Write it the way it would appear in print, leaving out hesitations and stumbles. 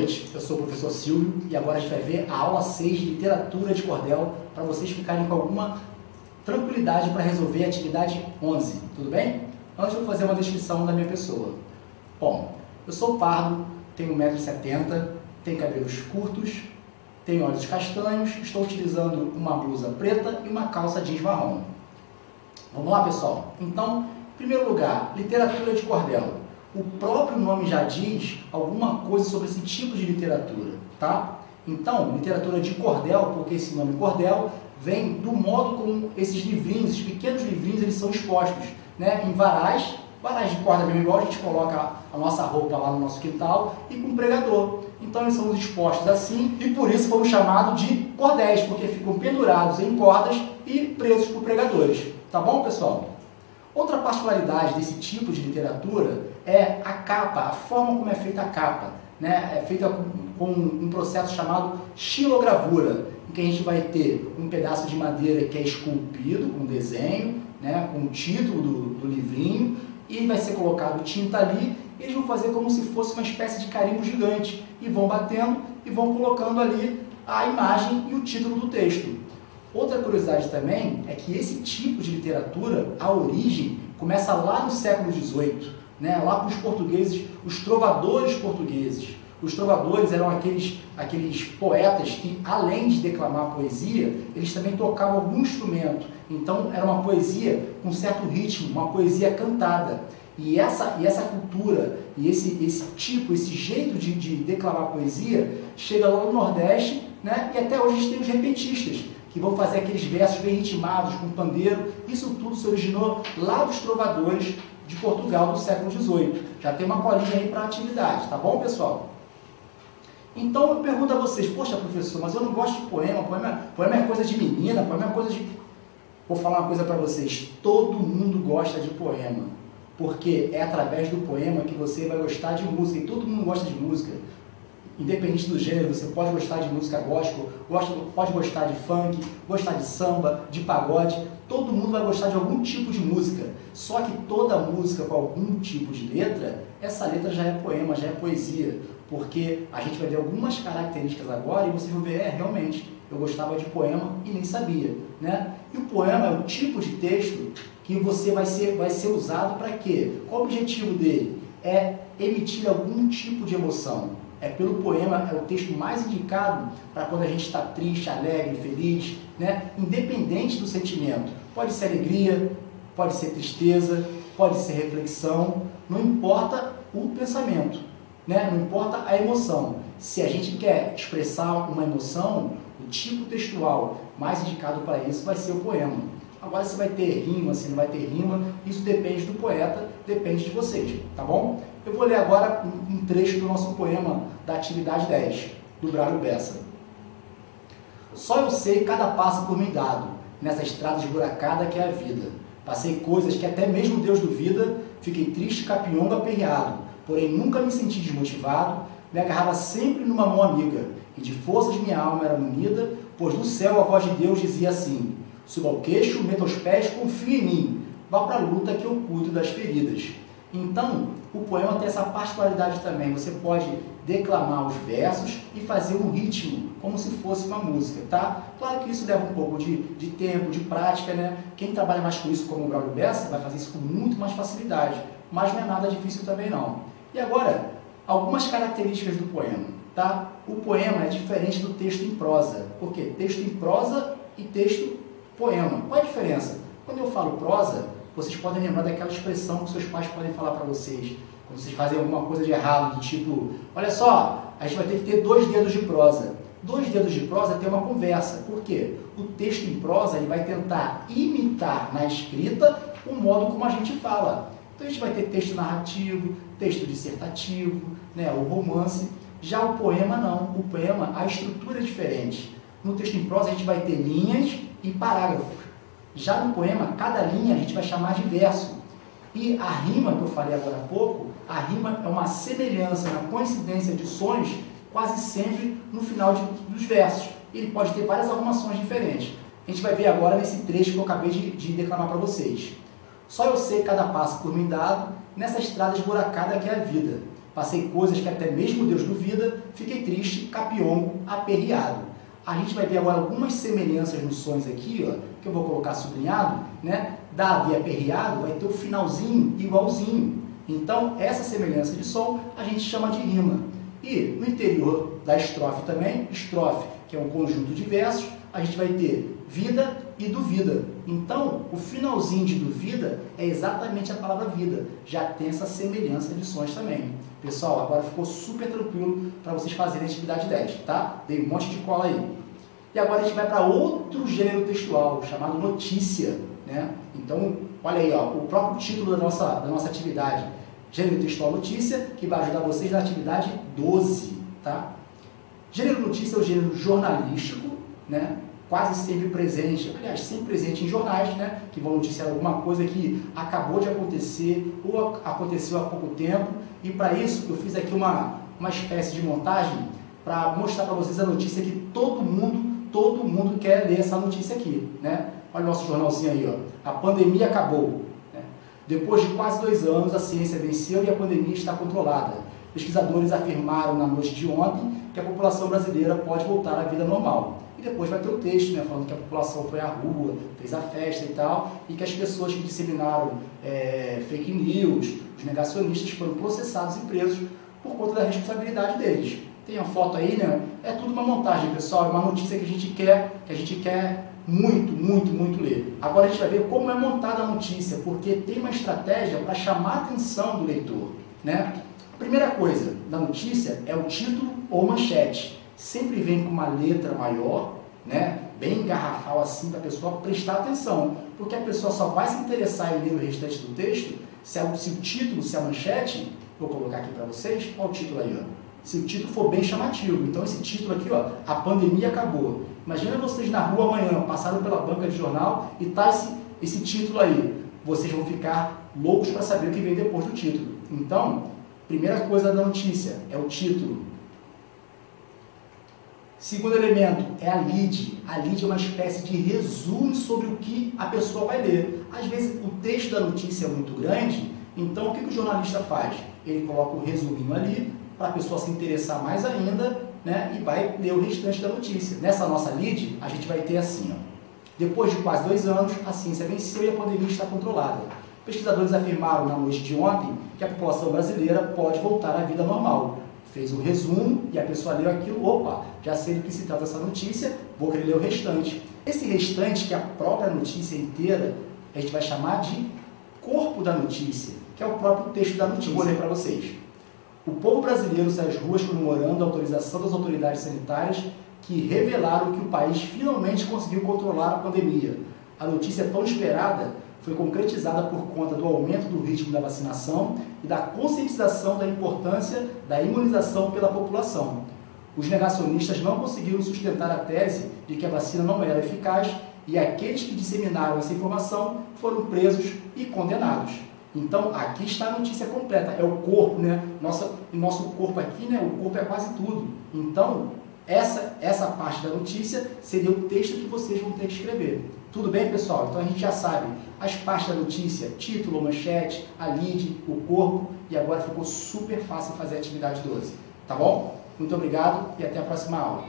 noite, eu sou o professor Silvio e agora a gente vai ver a aula 6 de literatura de cordel para vocês ficarem com alguma tranquilidade para resolver a atividade 11, tudo bem? Antes eu vou fazer uma descrição da minha pessoa. Bom, eu sou pardo, tenho 1,70 m, tenho cabelos curtos, tenho olhos castanhos, estou utilizando uma blusa preta e uma calça jeans marrom. Vamos lá, pessoal? Então, em primeiro lugar, literatura de cordel. O próprio nome já diz alguma coisa sobre esse tipo de literatura, tá? Então, literatura de cordel, porque esse nome cordel vem do modo como esses livrinhos, esses pequenos livrinhos, eles são expostos, né? Em varais de corda mesmo, igual a gente coloca a nossa roupa lá no nosso quintal, e com pregador. Então, eles são expostos assim, e por isso foram chamados de cordéis, porque ficam pendurados em cordas e presos por pregadores. Tá bom, pessoal? Outra particularidade desse tipo de literatura é a capa, a forma como é feita a capa, né? É feita com um processo chamado xilogravura, em que a gente vai ter um pedaço de madeira que é esculpido com desenho, né? Com o título do livrinho, e vai ser colocado tinta ali, e eles vão fazer como se fosse uma espécie de carimbo gigante, e vão batendo e vão colocando ali a imagem e o título do texto. Outra curiosidade também é que esse tipo de literatura, a origem, começa lá no século XVIII, né? Lá com os portugueses, os trovadores portugueses. Os trovadores eram aqueles poetas que, além de declamar poesia, eles também tocavam algum instrumento. Então, era uma poesia com certo ritmo, uma poesia cantada. E essa cultura, e esse jeito de declamar poesia, chega lá no Nordeste, né? E até hoje a gente tem os repentistas, que vão fazer aqueles versos bem ritmados, com pandeiro. Isso tudo se originou lá dos trovadores de Portugal do século XVIII. Já tem uma colinha aí para a atividade, tá bom, pessoal? Então eu pergunto a vocês, poxa, professor, mas eu não gosto de poema, poema é coisa de menina, poema é coisa de... Vou falar uma coisa para vocês, todo mundo gosta de poema, porque é através do poema que você vai gostar de música, e todo mundo gosta de música. Independente do gênero, você pode gostar de música gospel, pode gostar de funk, gostar de samba, de pagode, todo mundo vai gostar de algum tipo de música. Só que toda música com algum tipo de letra, essa letra já é poema, já é poesia, porque a gente vai ver algumas características agora e vocês vão ver, realmente, eu gostava de poema e nem sabia, né? E o poema é o tipo de texto que você vai ser usado para quê? Qual o objetivo dele? É emitir algum tipo de emoção. Pelo poema, é o texto mais indicado para quando a gente está triste, alegre, feliz, né? Independente do sentimento. Pode ser alegria, pode ser tristeza, pode ser reflexão, não importa o pensamento, né? Não importa a emoção. Se a gente quer expressar uma emoção, o tipo textual mais indicado para isso vai ser o poema. Agora, se vai ter rima, se não vai ter rima, isso depende do poeta, depende de vocês, tá bom? Eu vou ler agora um trecho do nosso poema da atividade 10, do Braulio Bessa. Só eu sei cada passo por mim dado, nessa estrada esburacada que é a vida. Passei coisas que até mesmo Deus duvida, fiquei triste, capionga, aperreado, porém nunca me senti desmotivado, me agarrava sempre numa mão amiga, e de forças minha alma era munida, pois do céu a voz de Deus dizia assim: suba ao queixo, meta os pés, confia em mim, vá para a luta que eu cuido das feridas. Então, o poema tem essa particularidade também, você pode declamar os versos e fazer um ritmo, como se fosse uma música, tá? Claro que isso leva um pouco de tempo, de prática, né? Quem trabalha mais com isso, como o Braulio Bessa, vai fazer isso com muito mais facilidade, mas não é nada difícil também não. E agora, algumas características do poema, tá? O poema é diferente do texto em prosa, porque texto em prosa e texto poema. Qual é a diferença? Quando eu falo prosa, vocês podem lembrar daquela expressão que seus pais podem falar para vocês, quando vocês fazem alguma coisa de errado, do tipo, olha só, a gente vai ter que ter 2 dedos de prosa. 2 dedos de prosa é ter uma conversa. Por quê? O texto em prosa ele vai tentar imitar na escrita o modo como a gente fala. Então a gente vai ter texto narrativo, texto dissertativo, né, o romance. Já o poema não. O poema, a estrutura é diferente. No texto em prosa a gente vai ter linhas e parágrafos. Já no poema, cada linha a gente vai chamar de verso. E a rima, que eu falei agora há pouco, a rima é uma semelhança, uma coincidência de sons quase sempre no final dos versos. Ele pode ter várias arrumações diferentes. A gente vai ver agora nesse trecho que eu acabei de declamar para vocês. Só eu sei cada passo por mim dado, nessa estrada esburacada que é a vida. passei coisas que até mesmo Deus duvida, fiquei triste, capiongo, aperreado. A gente vai ver agora algumas semelhanças nos sonhos aqui, ó, que eu vou colocar sublinhado, né? Dado e aperreado vai ter o finalzinho igualzinho. Então, essa semelhança de som a gente chama de rima. E no interior da estrofe também, estrofe, que é um conjunto de versos, a gente vai ter vida e duvida. Então, o finalzinho de duvida é exatamente a palavra vida. Já tem essa semelhança de sons também. Pessoal, agora ficou super tranquilo para vocês fazerem a atividade 10, tá? Dei um monte de cola aí. E agora a gente vai para outro gênero textual, chamado notícia, né? Então, olha aí, ó, o próprio título da nossa atividade. Gênero textual notícia, que vai ajudar vocês na atividade 12, tá? Gênero notícia é o gênero jornalístico, né? Quase sempre presente, aliás, sempre presente em jornais, né? Que vão noticiar alguma coisa que acabou de acontecer ou aconteceu há pouco tempo. E para isso eu fiz aqui uma espécie de montagem para mostrar para vocês a notícia que todo mundo quer ler essa notícia aqui, né? Olha o nosso jornalzinho aí, ó. A pandemia acabou. Né? Depois de quase 2 anos, a ciência venceu e a pandemia está controlada. Pesquisadores afirmaram na noite de ontem que a população brasileira pode voltar à vida normal. E depois vai ter o texto, né, falando que a população foi à rua, fez a festa e tal, e que as pessoas que disseminaram fake news, os negacionistas, foram processados e presos por conta da responsabilidade deles. Tem a foto aí, né? É tudo uma montagem, pessoal, é uma notícia que a gente quer muito ler. Agora a gente vai ver como é montada a notícia, porque tem uma estratégia para chamar a atenção do leitor, né? A primeira coisa da notícia é o título ou manchete. Sempre vem com uma letra maior, né? Bem garrafal assim, para a pessoa prestar atenção, porque a pessoa só vai se interessar em ler o restante do texto se o título, se a manchete, vou colocar aqui para vocês, olha o título aí, ó. Se o título for bem chamativo. Então esse título aqui, ó, a pandemia acabou. Imagina vocês na rua amanhã, passaram pela banca de jornal e tá esse título aí. Vocês vão ficar loucos para saber o que vem depois do título. Então, primeira coisa da notícia é o título. Segundo elemento é a lead. A lead é uma espécie de resumo sobre o que a pessoa vai ler. Às vezes o texto da notícia é muito grande, então o que o jornalista faz? Ele coloca o resuminho ali, para a pessoa se interessar mais ainda, né, e vai ler o restante da notícia. Nessa nossa lead, a gente vai ter assim, ó. Depois de quase 2 anos, a ciência venceu e a pandemia está controlada. Pesquisadores afirmaram na noite de ontem que a população brasileira pode voltar à vida normal. Fez o resumo e a pessoa leu aquilo, opa, já sei do que se trata essa notícia, vou querer ler o restante. Esse restante, que é a própria notícia inteira, a gente vai chamar de corpo da notícia, que é o próprio texto da notícia. Vou ler para vocês. O povo brasileiro sai às ruas comemorando a autorização das autoridades sanitárias que revelaram que o país finalmente conseguiu controlar a pandemia. A notícia tão esperada foi concretizada por conta do aumento do ritmo da vacinação e da conscientização da importância da imunização pela população. Os negacionistas não conseguiram sustentar a tese de que a vacina não era eficaz e aqueles que disseminaram essa informação foram presos e condenados. Então, aqui está a notícia completa, é o corpo, né? Nosso corpo aqui, né? O corpo é quase tudo. Então, essa parte da notícia seria o texto que vocês vão ter que escrever. Tudo bem, pessoal? Então, a gente já sabe as partes da notícia, título, manchete, a lead, o corpo, e agora ficou super fácil fazer a atividade 12. Tá bom? Muito obrigado e até a próxima aula.